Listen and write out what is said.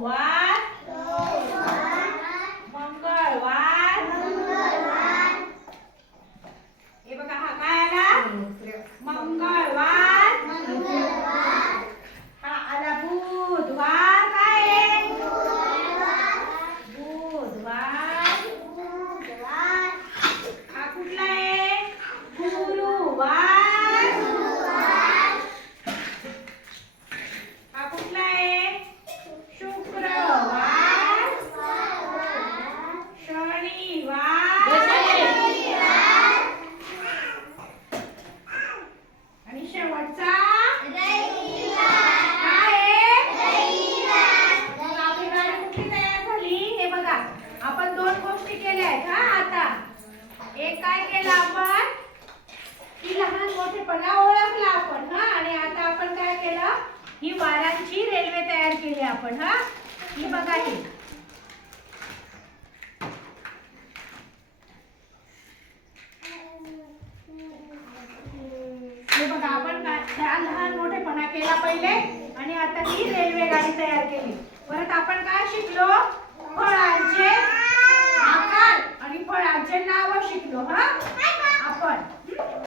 सोमवार मंगळवार हे बघा हा काय आला मंगळवार हा आला बुधवार काय आहे बुधवार हा कुठला आहे गुरुवार हा कुठला आहे शुक्रवार शनिवार आणि शेवटचा आपण दोन गोष्टी केल्या आहेत हा आता एक काय केलं आपण की लहान मोठेपणा ओळखला आपण हा आणि आता आपण काय केलं ही वारांची रेल्वे तयार केली आपण हा ही बघा हे बघा आपण काय लहान मोठेपणा केला पहिले आणि आता ही रेल्वे गाडी तयार केली परत आपण काय शिकलो फळांचे आकार आणि फळांचे नाव शिकलो हा